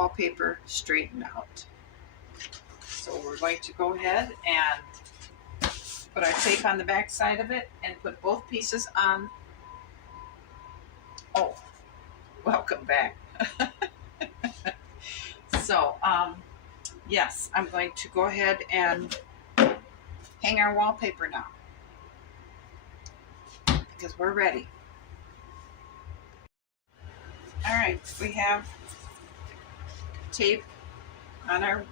wallpaper straightened out. So we're going to go ahead and put our tape on the back side of it and put both pieces on. Oh, welcome back. So, yes, I'm going to go ahead and hang our wallpaper now because we're ready. All right, we have tape on our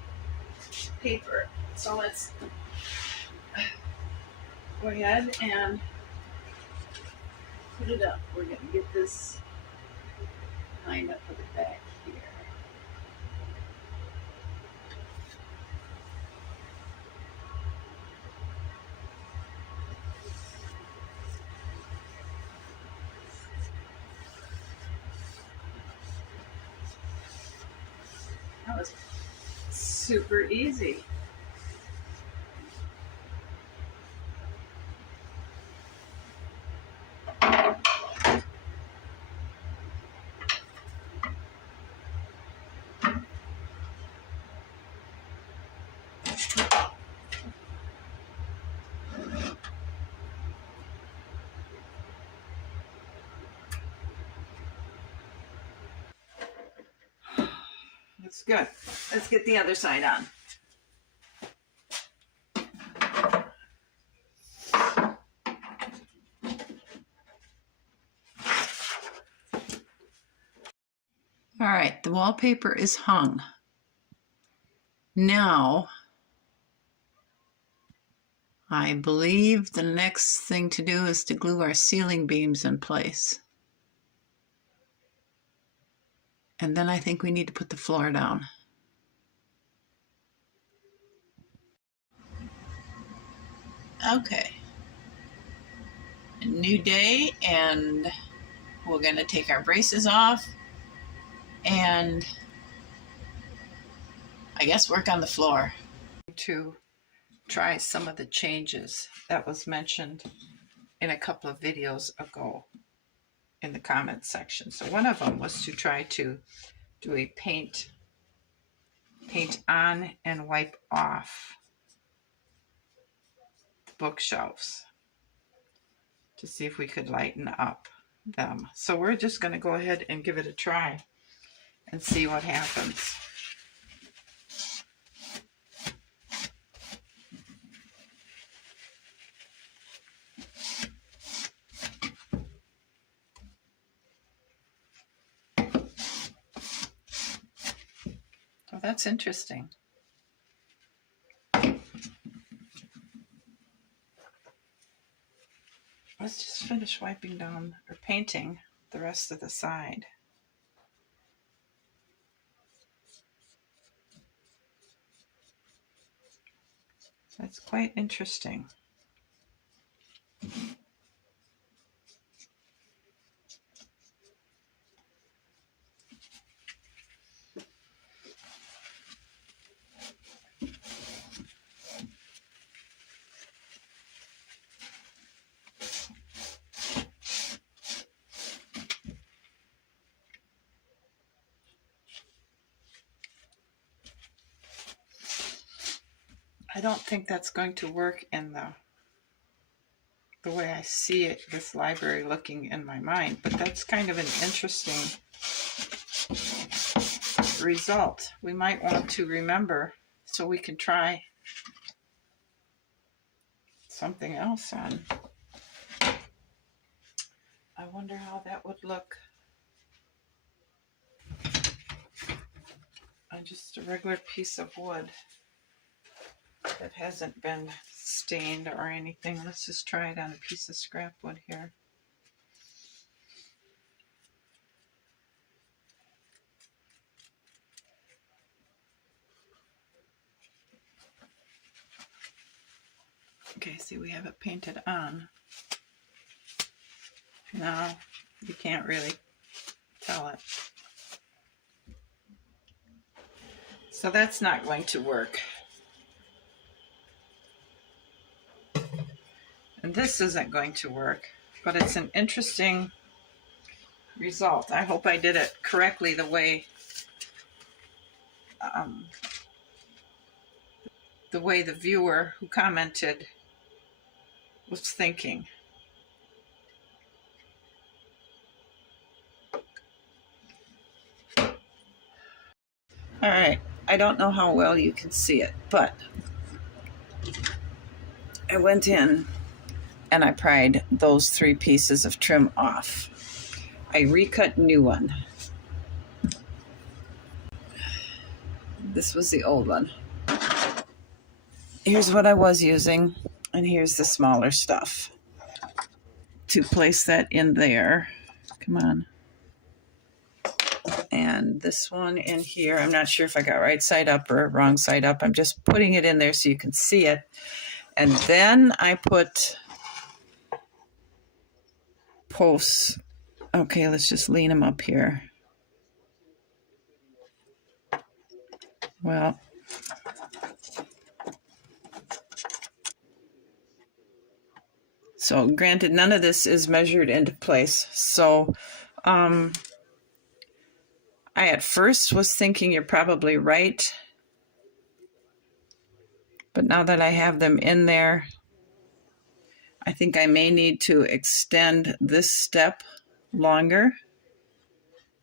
paper. So let's go ahead and put it up. We're going to get this lined up with the back here. That was super easy. That's good. Let's get the other side on. All right, the wallpaper is hung. Now, I believe the next thing to do is to glue our ceiling beams in place. And then I think we need to put the floor down. Okay. A new day, and we're going to take our braces off and I guess work on the floor. To try some of the changes that was mentioned in a couple of videos ago in the comments section. So one of them was to try to do a paint on and wipe off the bookshelves to see if we could lighten up them. So we're just going to go ahead and give it a try and see what happens. Oh, that's interesting. Let's just finish wiping down or painting the rest of the side. That's quite interesting. I don't think that's going to work in the way I see it, this library looking in my mind, but that's kind of an interesting result. We might want to remember so we can try something else on. I wonder how that would look on just a regular piece of wood that hasn't been stained or anything. Let's just try it on a piece of scrap wood here. Okay, see, we have it painted on. No, you can't really tell it. So that's not going to work. And this isn't going to work, but it's an interesting result. I hope I did it correctly the way the way the viewer who commented was thinking. All right, I don't know how well you can see it, but I went in and I pried those 3 pieces of trim off. I recut new one. This was the old one. Here's what I was using, and here's the smaller stuff. To place that in there, come on. And this one in here, I'm not sure if I got right side up or wrong side up. I'm just putting it in there so you can see it. And then I put posts. Okay, let's just lean them up here. Well, so granted, none of this is measured into place. So I at first was thinking you're probably right. But now that I have them in there, I think I may need to extend this step longer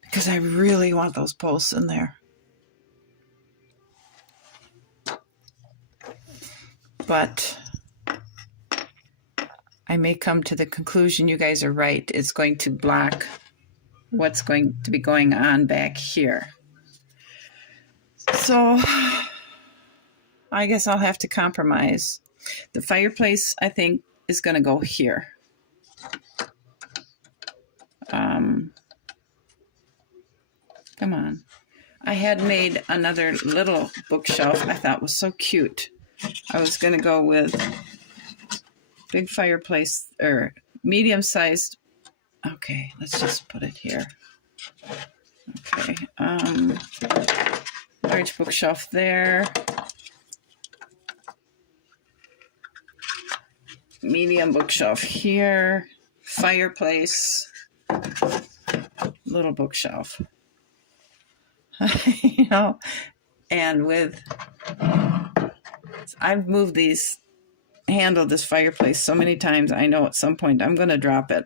because I really want those posts in there. But I may come to the conclusion you guys are right. It's going to block what's going to be going on back here. So I guess I'll have to compromise. The fireplace, I think, is going to go here. Come on. I had made another little bookshelf I thought was so cute. I was going to go with big fireplace or medium-sized. Okay, let's just put it here. Okay. Large bookshelf there. Medium bookshelf here. Fireplace. Little bookshelf. You know, and with, I've moved these, handled this fireplace so many times, I know at some point I'm going to drop it.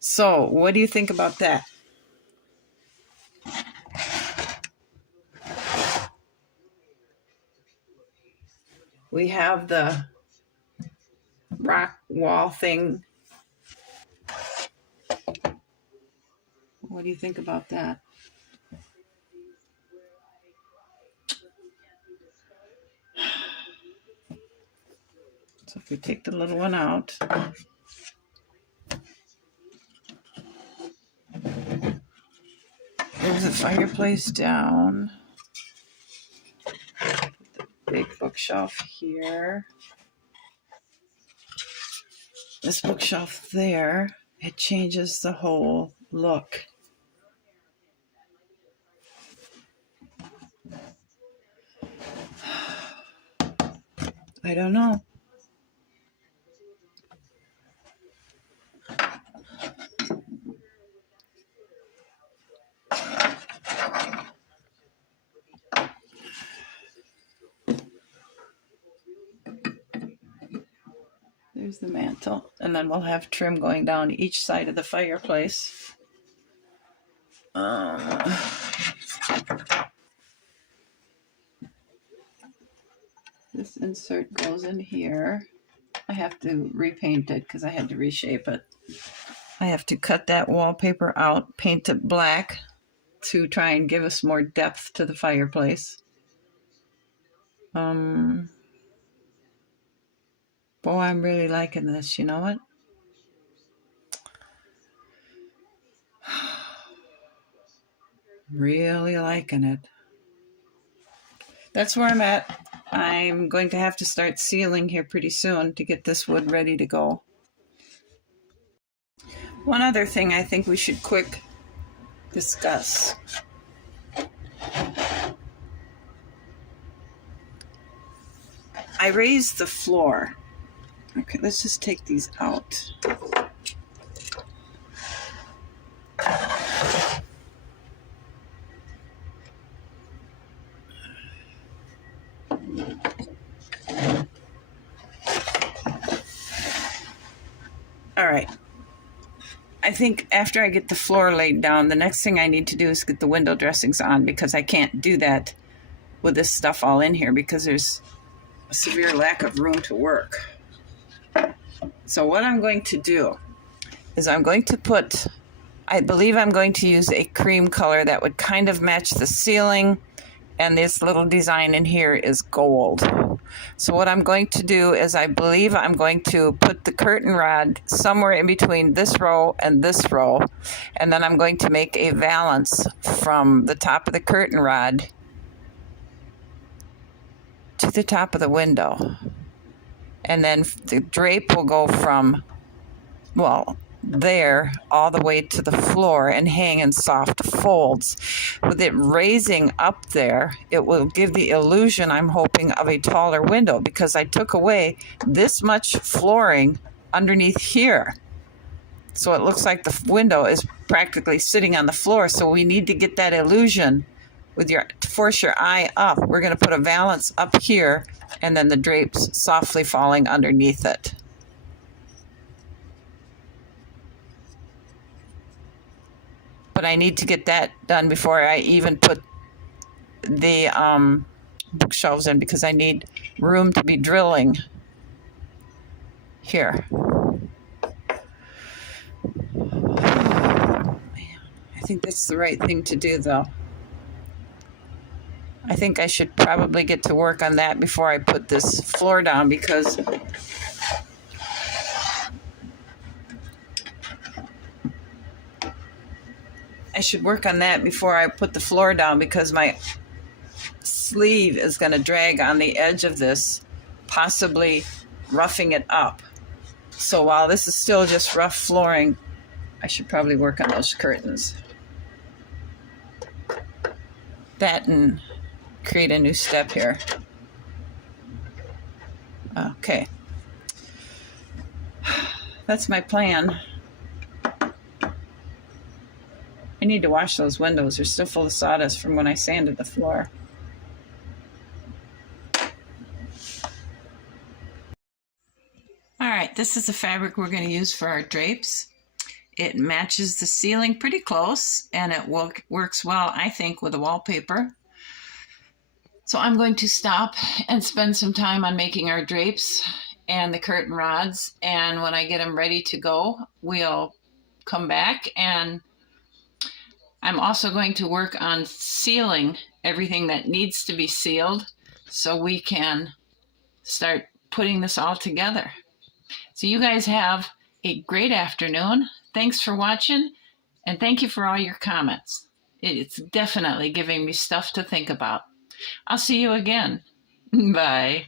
So what do you think about that? We have the rock wall thing. What do you think about that? So if we take the little one out, there's the fireplace down. Put the big bookshelf here. This bookshelf there, it changes the whole look. I don't know. There's the mantle, and then we'll have trim going down each side of the fireplace. This insert goes in here. I have to repaint it because I had to reshape it. I have to cut that wallpaper out, paint it black to try and give us more depth to the fireplace. Boy, I'm really liking this. You know what? Really liking it. That's where I'm at. I'm going to have to start sealing here pretty soon to get this wood ready to go. One other thing I think we should quick discuss. I raised the floor. Okay, let's just take these out. I think after I get the floor laid down, the next thing I need to do is get the window dressings on, because I can't do that with this stuff all in here because there's a severe lack of room to work. So what I'm going to do is I'm going to put, I believe I'm going to use a cream color that would kind of match the ceiling, and this little design in here is gold. So what I'm going to do is I believe I'm going to put the curtain rod somewhere in between this row and this row, and then I'm going to make a valance from the top of the curtain rod to the top of the window. And then the drape will go from, well, there all the way to the floor and hang in soft folds. With it raising up there, it will give the illusion, I'm hoping, of a taller window, because I took away this much flooring underneath here. So it looks like the window is practically sitting on the floor. So we need to get that illusion with your, to force your eye up. We're going to put a valance up here and then the drapes softly falling underneath it. But I need to get that done before I even put the bookshelves in, because I need room to be drilling here. I think that's the right thing to do, though. I think I should probably get to work on that before I put this floor down, because I should work on that before I put the floor down, because my sleeve is going to drag on the edge of this, possibly roughing it up. So while this is still just rough flooring, I should probably work on those curtains. That and create a new step here. Okay. That's my plan. I need to wash those windows. They're still full of sawdust from when I sanded the floor. All right, this is the fabric we're going to use for our drapes. It matches the ceiling pretty close, and it works well, I think, with the wallpaper. So I'm going to stop and spend some time on making our drapes and the curtain rods, and when I get them ready to go, we'll come back, and I'm also going to work on sealing everything that needs to be sealed so we can start putting this all together. So you guys have a great afternoon. Thanks for watching, and thank you for all your comments. It's definitely giving me stuff to think about. I'll see you again. Bye.